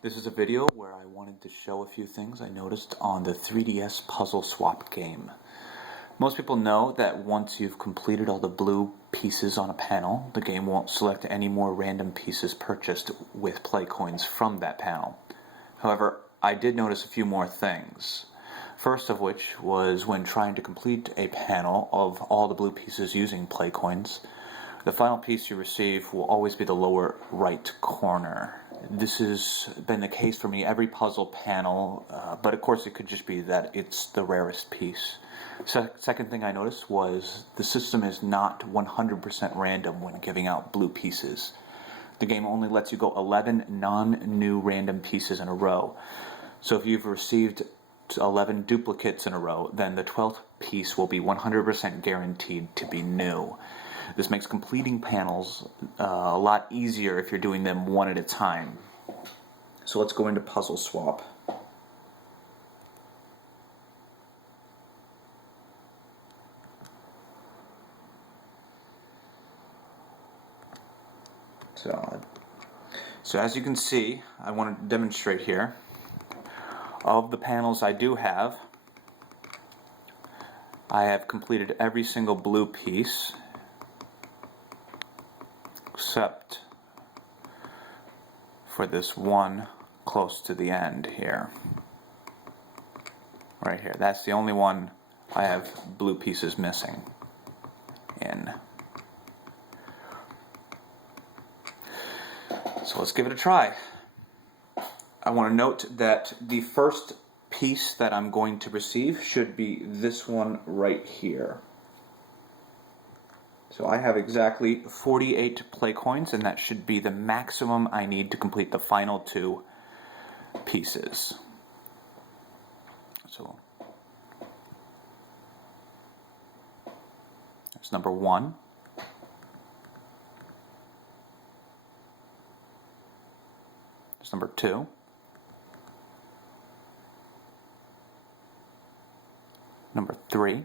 This is a video where I wanted to show a few things I noticed on the 3DS Puzzle Swap game. Most people know that once you've completed all the blue pieces on a panel, the game won't select any more random pieces purchased with play coins from that panel. However, I did notice a few more things. First of which was when trying to complete a panel of all the blue pieces using play coins, the final piece you receive will always be the lower right corner. This has been the case for me every puzzle panel, but of course it could just be that it's the rarest piece. Second thing I noticed was the system is not 100% random when giving out blue pieces. The game only lets you go 11 non-new random pieces in a row. So if you've received 11 duplicates in a row, then the 12th piece will be 100% guaranteed to be new. This makes completing panels a lot easier if you're doing them one at a time. So let's go into Puzzle Swap. So as you can see, I want to demonstrate here. Of the panels I do have, I have completed every single blue piece except for this one close to the end here. Right here. That's the only one I have blue pieces missing in. So let's give it a try. I want to note that the first piece that I'm going to receive should be this one right here. So I have exactly 48 play coins, and that should be the maximum I need to complete the final two pieces. So that's number one. There's number two. Number three.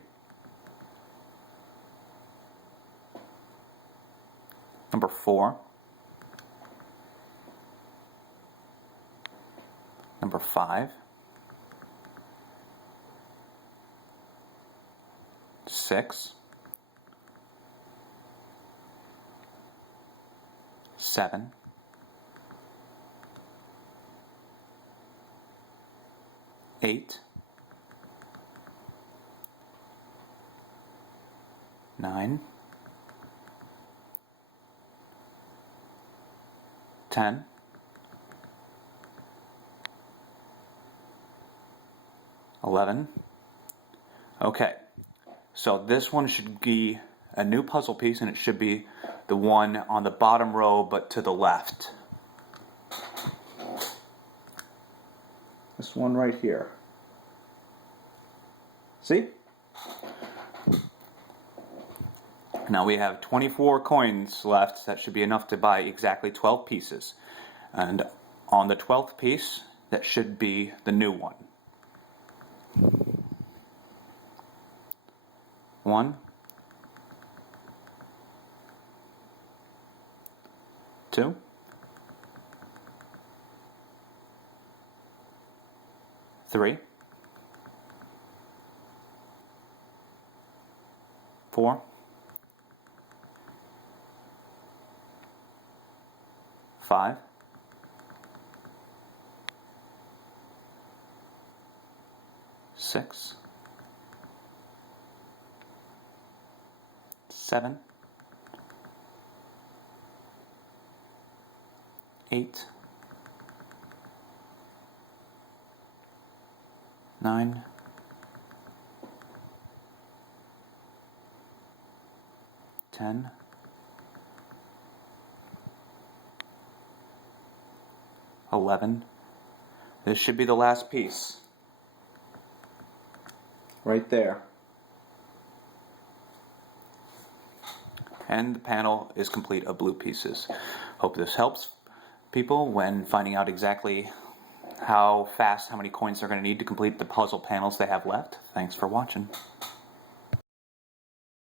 Number four. Number five. 6. 7. 8. 9. 10. 11. Okay, so this one should be a new puzzle piece, and it should be the one on the bottom row but to the left. This one right here. See? Now we have 24 coins left. That should be enough to buy exactly 12 pieces. And on the 12th piece, that should be the new one. 1, 2, 3, 4, 5, 6, 7, 8, 9, 10, 11. This should be the last piece. Right there. And the panel is complete of blue pieces. Hope this helps people when finding out exactly how many coins they're going to need to complete the puzzle panels they have left. Thanks for watching.